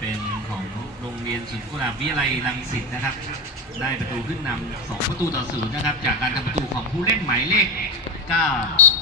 เป็นของโรงเรียนสุนทรกุหลาบวิไลลังสิตนะครับ ได้ประตูขึ้นนำสองประตูต่อศูนย์นะครับ จากการทำประตูของผู้เล่นหมายเลข 9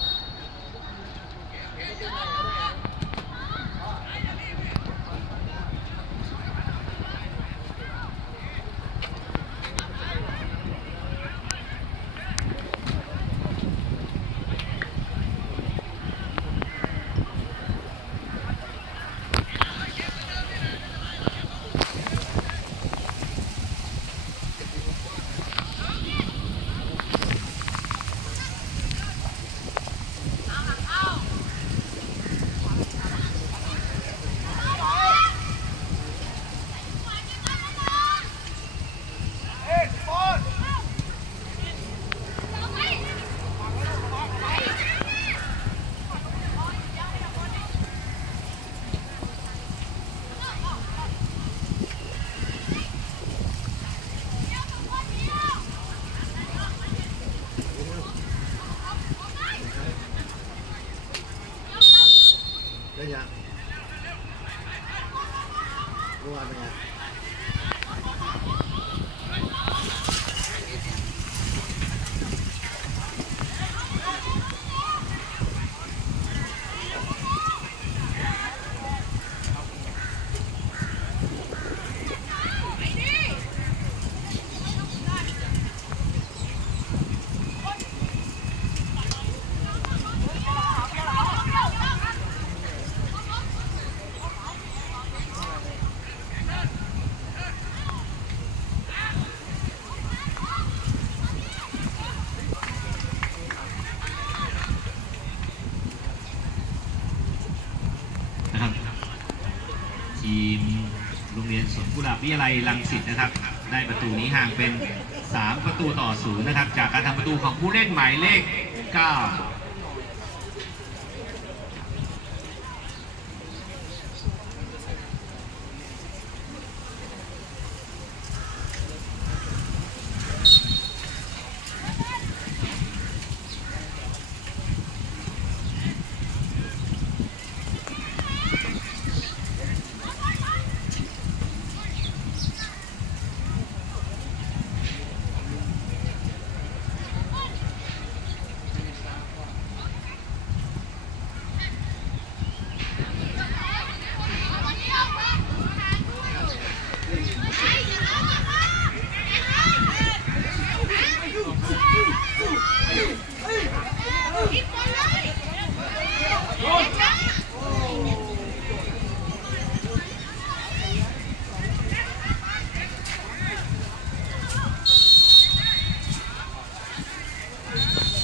วิทยาลัยรังสิตนะครับ ได้ประตูนี้ห่างเป็น 3 ประตูต่อศูนย์นะครับ จากการทำประตูของผู้เล่นหมายเลข 9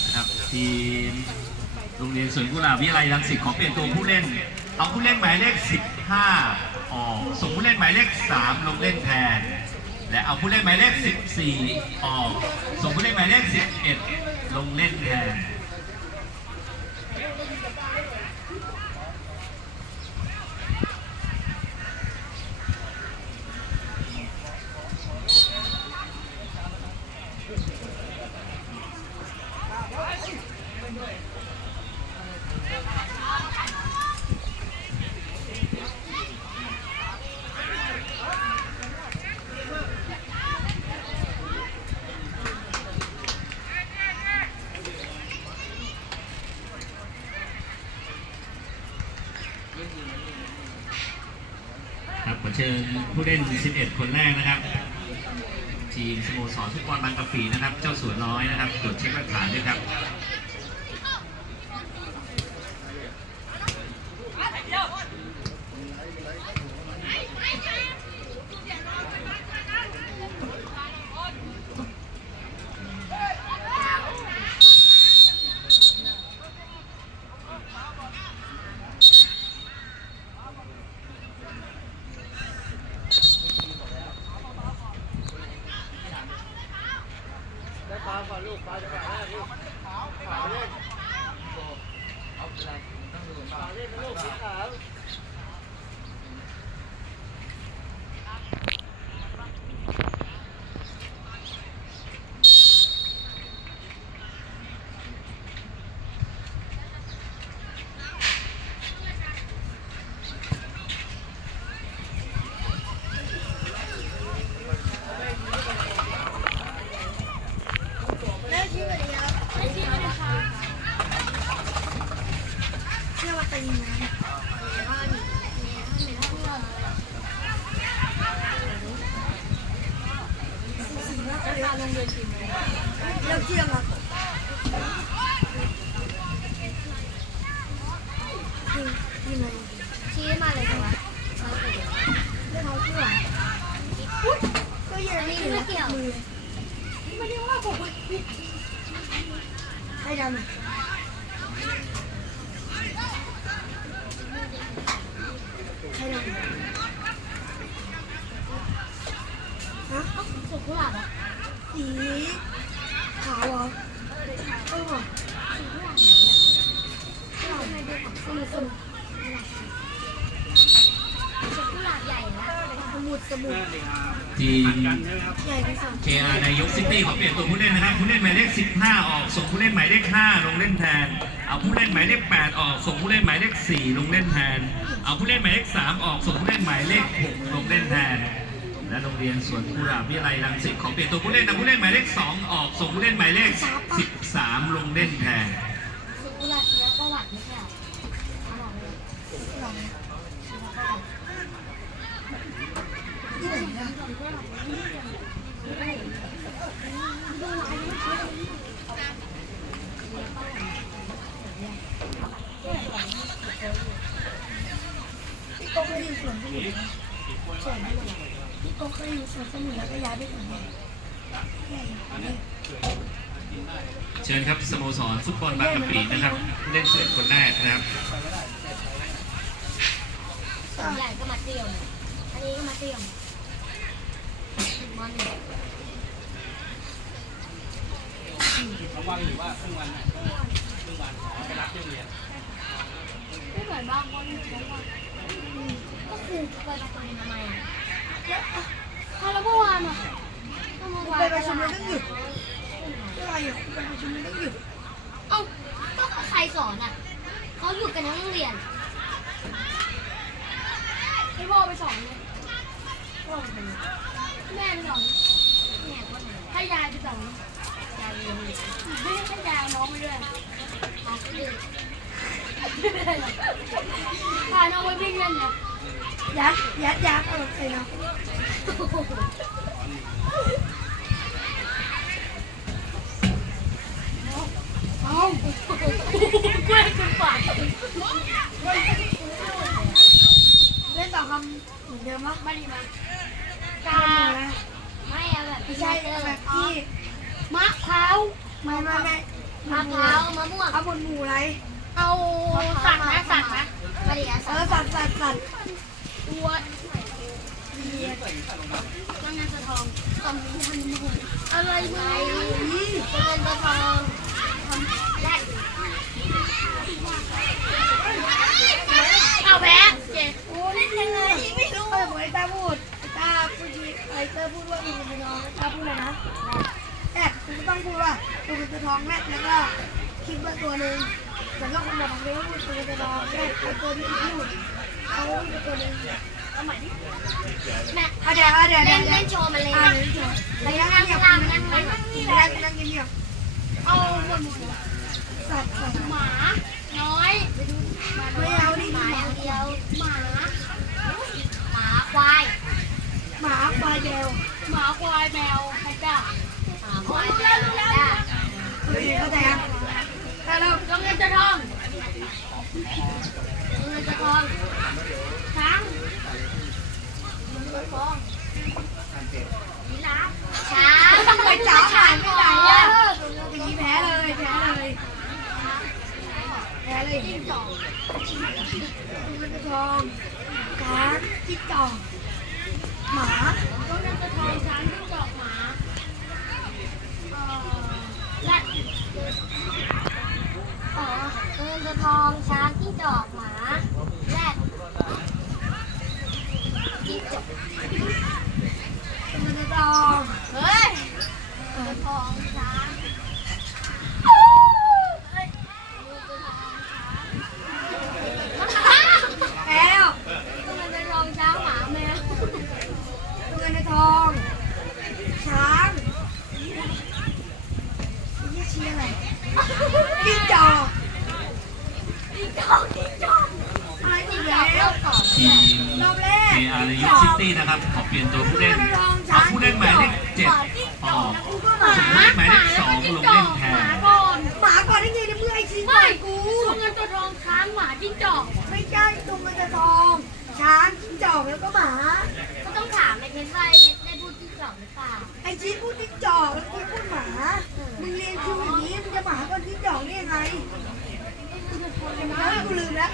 นะครับทีมโรงเรียนส วนกุหลาบวิทยาลัยรังสิตขอเปลี่ยนตัวผู้เล่น เอาผู้เล่นหมายเลข 15ออกส่งผู้เล่นหมายเลข 3 ลงเล่นแทน และเอาผู้เล่นหมายเลข 14 ออก ส่งผู้เล่นหมายเลข 11 ลงเล่นแทน เชิญผู้เล่น 11 คนแรกนะครับ ทีมสโมสรฟุตบอลบางกะปีนะครับ เจ้าสัวน้อยนะครับตรวจเช็คหลักฐานด้วยครับ ได้ปลาก่อนลูกปลาจะปลาได้ลูกปลาเล่นเอาอะไรต้องดูปลาเล่นนะลูกสีขาว โรงเรียนทีมเลย เลิกเที่ยงครับทีมทีมอะไร ชี้มาเลยดีกว่าเราไปดู เรื่องเขาเชื่ออุ๊ยก็ยังไม่ถึงมือ ไม่ได้ว่าผม ให้ดำให้ดำฮะ สุดกุหลาบอะ สีขาวเหรอเออว่ะ สุดกุหลาบไหนเนี่ยเราไม่ได้ของ ส มุดสมุดสุดกุหลาบใหญ่ละสมุดสมุดทีม ใหญ่เป็นสาม KR นายกซิตี้ขอเปลี่ยนตัวผู้เล่นนะครับ ผู้เล่นหมายเลข 15 ออก ส่งผู้เล่นหมายเลข 5 ลงเล่นแทน เอาผู้เล่นหมายเลข 8 ออก ส่งผู้เล่นหมายเลข 4 ลงเล่นแทน เอาผู้เล่นหมายเลข 3 ออก ส่งผู้เล่นหมายเลข 6 ลงเล่นแทน และโรงเรียนสวนกุหลาบวิทยาลัยรังสิตขอเปลี่ยนตัวผู้เล่นนะผู้เล่นหมายเลข 2 ออก ส่งผู้เล่นหมายเลข 13 ลงเล่นแทน พี่โก้เคยอยู่สวนสมุทรไหมสวนสมุทรพี่โก้เคยอยู่สวนสมุทรแล้วก็ย้ายไปสวนเนี่ยใหญ่เนี่ยเชิญครับสโมสรฟุตบอลบางกะปินะครับเล่นเสร็จคนแรกนะครับ ส่วนใหญ่ก็ มาเที่ยวเนี่ยอันนี้ก็มาเที่ยวมอหนึ่งวังหรือว่าครึ่งวันไหนครึ่งวันไปรับที่โรงเรียนไม่เหมือนบางคนบางคนก็ครูไปประชุมทำไมอะแล้วอะแล้วเมื่อวานอะเมื่อวานไปประชุมแล้วต้องหยุดอะไรอะไปประชุมแล้วต้องหยุดเอ้าก็ใครสอนอะเขาหยุดกันทั้งโรงเรียน ให้พ่อไปสอนเลยพ่อไปสอนแม่ไปสอนแม่ก็ไหนให้ยายไปสอนยายเรียนเลยไม่ให้ยายน้องไปด้วยน้องก็ดื้อพาน้องไปวิ่งเล่นนะยัดยัดยัดเอาใส่น้ำเอากล้วยคุณฝันเล่นต่อคำเหมือนเดิมปะไม่ดีมั้ยกาไม่เอาแบบไม่ใช่เออแบบที่มะพร้าวไม่ไม่ไม่มะพร้าวมะม่วงเอาบนหมูอะไรเอาสัตว์นะสัตว์นะไม่ด้เอาเอสัอตว์สัตว์สัตว์สัตว์ตัวเมียนั่งงานสะทองตำนี้ทันมุนอะไรมึงนี่เป็นเงินสะทองทำแรกเอาแพ้เจ๊ ล่นยังไงไม่รู้เหมือนไอ้ตาพูดตาพูดไอเตอร์พูดว่ามีเงินเป็นทองตาพูดอะไรนะแอดคุณต้องพูดว่าตัวเงินตัวทองแรกแล้วก็คิดว่าตัวหนึ่งแต่ก็คนบอกบางทีว่าพูดตัวเงินตัวทองแรกไอตัวที่พูดเขาเป็นตัวหนึ่งเอาใหม่ดิแม่อะเดี๋ยวอ่เดี๋ยวเล่นเล่นโชว์มาเลยอะนะเดี๋ยวเดี๋ยวไปเดี๋ยวนั่นั่งงเงียบล่างนั่งล่งนั่งนั่งเงียบเอาหมดหมดสัตว์สัตว์หมาน้อยไม่เอาดิหมาอย่างเดียวหมาหมา ควาย หมาควายแมวหมาควายแมวแพนด้าหมาควายแมวแพนด้าโอเคเข้าใจยังถ้าเราจงเงินจะทองจงเงินจะทองช้างทองยีราฟช้างไปจ๋าผ่านไปไหนอะอย่างนี้แพ้เลยแพ้เลยแพ้เลยจิ้งจอกเงินทองช้างจิ๊กจอกหมาจงเงินจะทอง ช้างจิ้งจอกหมาเอ่อแรดอ๋อจงเงินจะทองช้างจิ้งจอกหมาแรดจิ้งจอกเงินทองเฮ้ยเงินทองช้างเฮ้ยเงินทองช้าง แพ้แล้ว เงินทองช้างหมาแมว เงินทองช้างนี่เชียร์อะไรจิ๊กจอก จิ้งจอกจิ้งจอก อะไร จิ้ อี ง ก จอก แล้ ร ว อบสอง ทีมรอบแรก KR นายกซิตี้นะครับ ขอเปลี่ยนตัวผู้เล่นเอาผู้เล่นหมายเลข7ออกออกกูก็หหมามาหมายเลขสองหลงงจเล่นกแทหมานก่อนหมาก่อนได้ไงเนี่ยเมื่อไอชีไม่กูตัวเงินตัวทองช้างหมาจิ้งจอกไม่ใช่ตัวเงินตัวทอง ช้างจิ้งจอกแล้วก็หมา ก็ต้องถามในเพชรว่าได้พูดจิ้งจอกหรือเปล่าไอชีพูดจิ้งจอกแล้วกูพูดหมา มึงเรียนคิวอย่างนี้มึงจะหมาก่อนจิ้งจอกได้ยังไงแล้วกูลืมแล้ว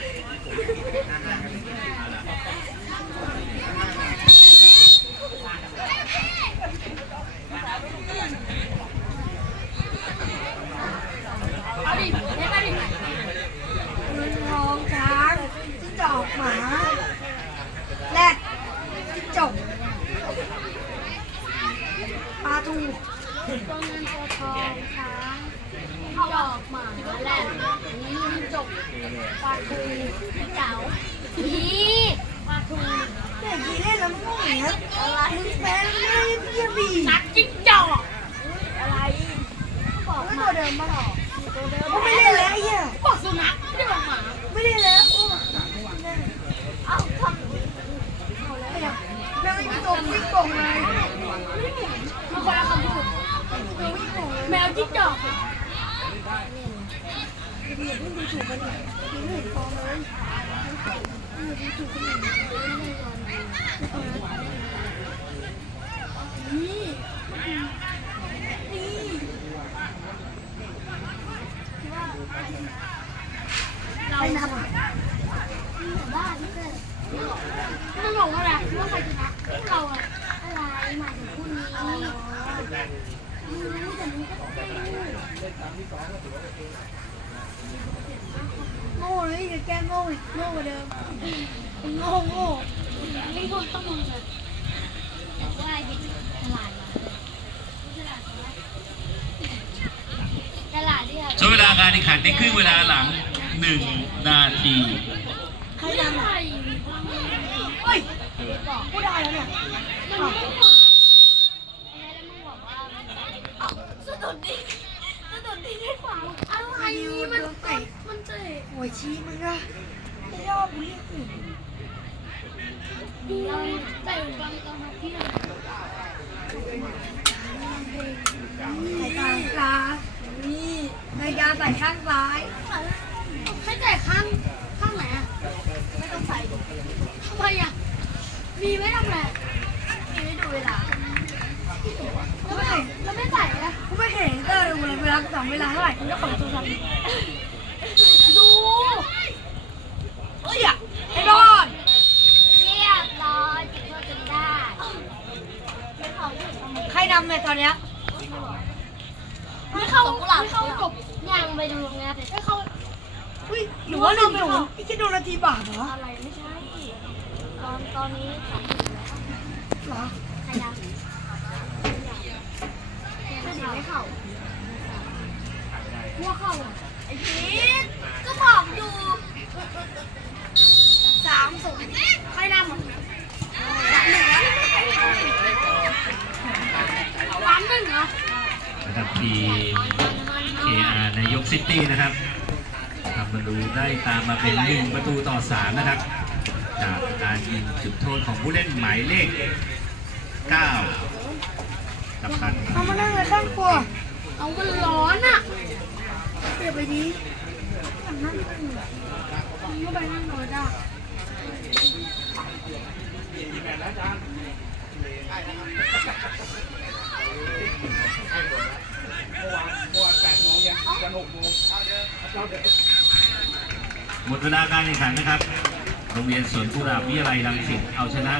าการแข่งขันในครึ่งเวลาหลัง 1 นาทีใครนำได้อะเฮ้ยพูดได้แล้วเนี่ยมันอ้าวไม่หมดแล้วมึงบอกว่าสะดุดดิสะดุดดิได้ขวาอะไรมันเตะมันเตะโอ้ยชี้มึงอะไม่ยอมบุรีอื่นเราเตะบอลตอนที่ไหนใส่ตาปลา นายยาใส่ข้างซ้าย ไม่แต่ข้างข้างไหนอะ ไม่ต้องใส่ทำไมอะ มีไว้ทำอะไรมีไว้ดูเวลาแล้วไม่แล้วไม่ใส่อะกูไม่เห็นเตอร์ดูเลยเวลาสองเวลาเท่าไหร่กูจะขอตัวทำดูเฮ้ยอะไอ้บอลเรียบร้อยจุดโทษจนได้ไม่เข้าใครนำเนี่ยตอนเนี้ยไม่เข้าไม่เข้าจบ ยังไปดูงานไม่เข้าอุ้ยหรือว่าลืมหนูไอ้แค่โดนนาทีบาทเหรออะไรไม่ใช่ ตอนตอนนี้สองหนึ่งแล้วเหรอใครยังไม่เข้าหัวเข้าอะไอ้พีทก็บอกอยู่สามศูนย์ใครนำสามหนึ่งแล้วสามหนึ่งเหรอนะครับทีม KR ในยกซิตี้นะครับทำมาดูได้ตามมาเป็นหนึ่งประตูต่อสามนะครับ จากการยิงจุดโทษของผู้เล่นหมายเลข9กับตันเอามานั่งเลยข้างครัวเอามันร้อนอะเดี๋ยวไปดีนั่งมึงก็ไปนั่งรถอะ หมดเวลาการแข่งขันนะครับ โรงเรียนสวนกุหลาบวิทยาลัยรังสิตเอาชนะ